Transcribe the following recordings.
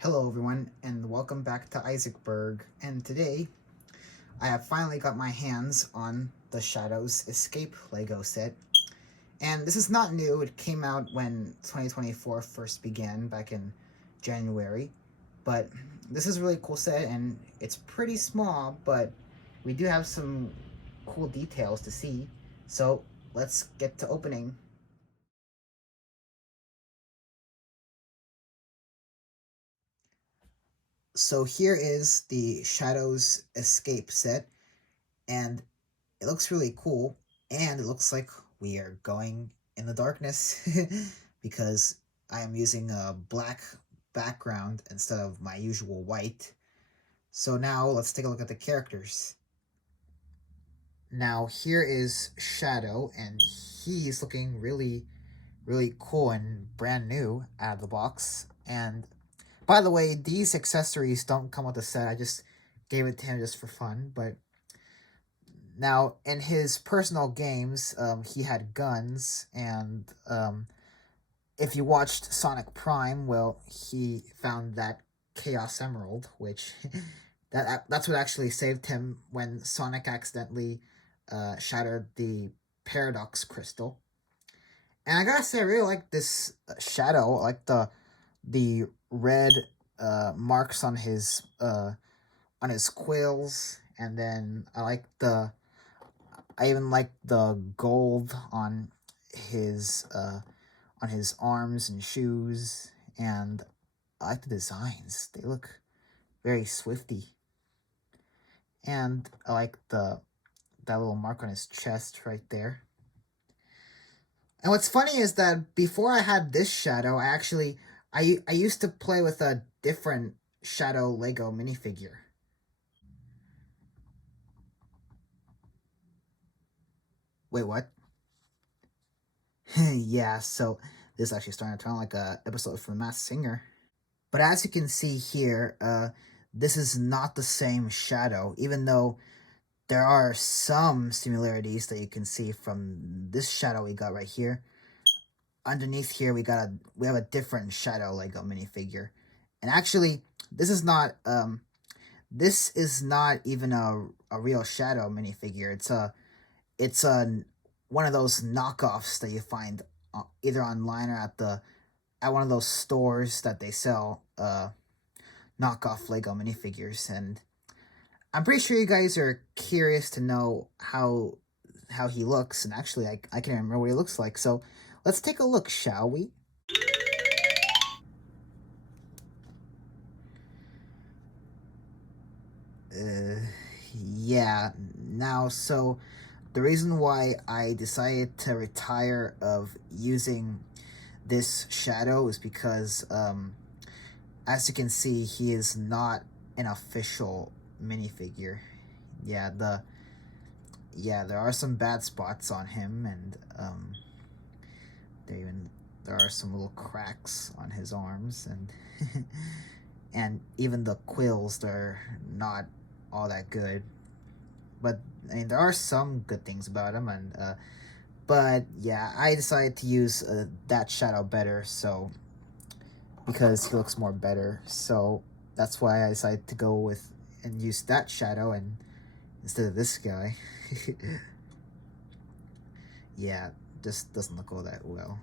Hello, everyone, and welcome back to Isaacberg. And today, I have finally got my hands on the Shadows Escape Lego set. And this is not new, it came out when 2024 first began back in January. But this is a really cool set, and it's pretty small, but we do have some cool details to see. So let's get to opening. So here is the Shadows Escape set, and it looks really cool, and it looks like we are going in the darkness because I am using a black background instead of my usual white. So now let's take a look at the characters. Now here is Shadow, and he's looking really cool and brand new out of the box. And by the way, these accessories don't come with the set. I just gave it to him just for fun, but now, in his personal games, he had guns, and if you watched Sonic Prime, well, he found that Chaos Emerald, which that's what actually saved him when Sonic accidentally shattered the Paradox Crystal. And I gotta say, I really like this Shadow, I like the red marks on his quills, and then I even like the gold on his arms and shoes, and I like the designs. They look very swifty, and I like the that little mark on his chest right there. And what's funny is that before I had this Shadow, I used to play with a different Shadow Lego minifigure. Wait, what? Yeah, so this is actually starting to turn like a episode from The Masked Singer. But as you can see here, this is not the same Shadow, even though there are some similarities that you can see from this Shadow we got right here. Underneath here, we have a different Shadow Lego minifigure, and actually, this is not even a real Shadow minifigure. It's a one of those knockoffs that you find either online or at one of those stores that they sell knockoff Lego minifigures. And I'm pretty sure you guys are curious to know how he looks, and actually I can't remember what he looks like. So let's take a look, shall we? Uh, yeah. Now, so the reason why I decided to retire of using this Shadow is because, as you can see, he is not an official minifigure. Yeah, there are some bad spots on him, and there even there are some little cracks on his arms, and and even the quills, they're not all that good. But I mean, there are some good things about him, and but yeah, I decided to use that Shadow better, so because he looks more better. So that's why I decided to go with and use that Shadow and instead of this guy. Yeah, just doesn't look all that well.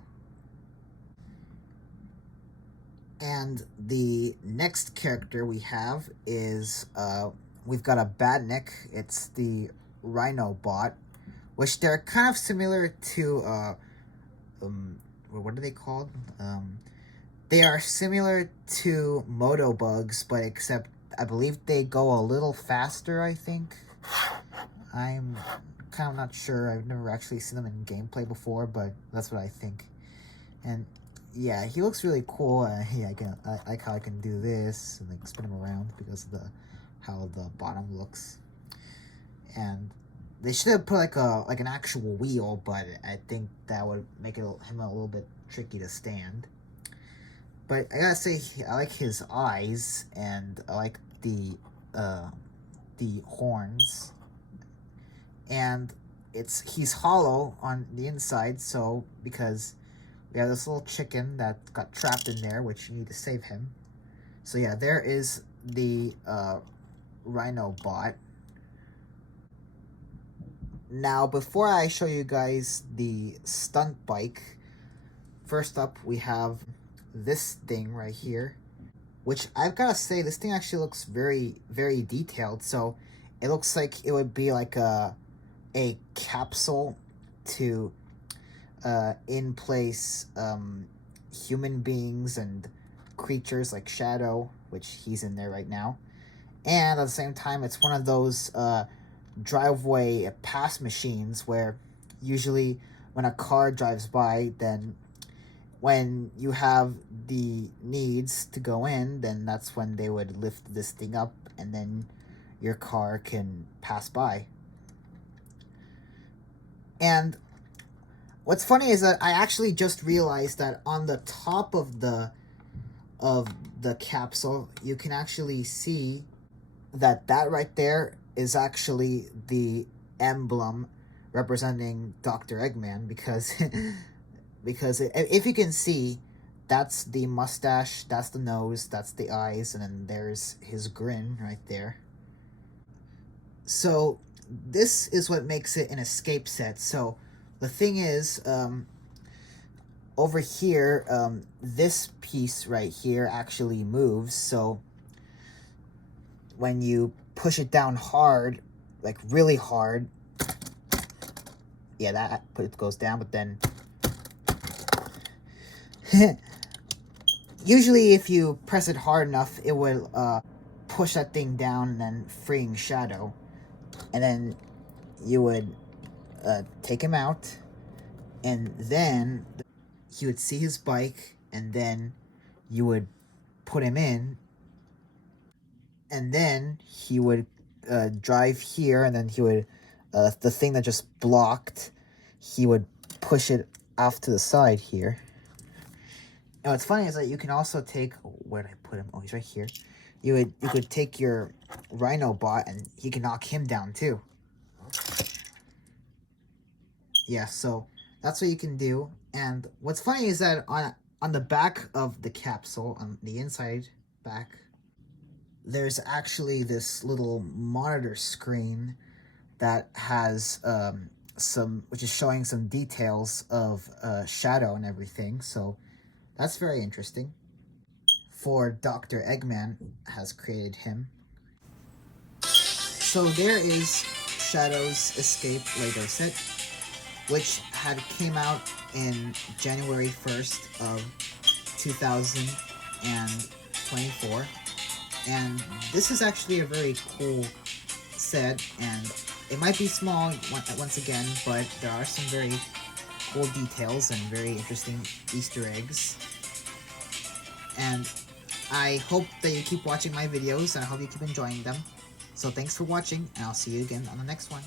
And the next character we have is we've got a Badnik. It's the Rhino Bot, which they're kind of similar to what are they called? They are similar to Moto Bugs, but except I believe they go a little faster. I think I'm kind of not sure. I've never actually seen them in gameplay before, but that's what I think. And yeah, he looks really cool. Yeah, I like how I can do this and like spin him around because of the how the bottom looks. And they should have put like an actual wheel, but I think that would make him a little bit tricky to stand. But I gotta say, I like his eyes, and I like uh, the horns, and he's hollow on the inside. So because we have this little chicken that got trapped in there, which you need to save him. So yeah, there is the Rhino bot. Now, before I show you guys the stunt bike, first up we have this thing right here, which I've gotta say, this thing actually looks very, very detailed. So it looks like it would be like a capsule to in place human beings and creatures like Shadow, which he's in there right now. And at the same time, it's one of those driveway pass machines where usually when a car drives by, then when you have the needs to go in, then that's when they would lift this thing up and then your car can pass by. And what's funny is that I actually just realized that on the top of the capsule, you can actually see that right there is actually the emblem representing Dr. Eggman, because if you can see, that's the mustache, that's the nose, that's the eyes, and then there's his grin right there. So this is what makes it an escape set. So the thing is, over here, this piece right here actually moves. So when you push it down hard, like really hard, yeah, that it goes down, but then usually if you press it hard enough, it will push that thing down and then freeing Shadow. And then you would take him out, and then he would see his bike, and then you would put him in, and then he would drive here, and then he would the thing that just blocked, he would push it off to the side here. Now what's funny is that you can also take, where did I put him? Oh, he's right here. You could take your Rhino bot and he can knock him down too. Yeah, so that's what you can do. And what's funny is that on the back of the capsule, on the inside back, there's actually this little monitor screen that has which is showing some details of Shadow and everything. So that's very interesting. For Dr. Eggman has created him. So there is Shadow's Escape Lego set, which had came out in January 1st of 2024. And this is actually a very cool set, and it might be small once again, but there are some very cool details and very interesting Easter eggs. And I hope that you keep watching my videos, and I hope you keep enjoying them. So thanks for watching, and I'll see you again on the next one.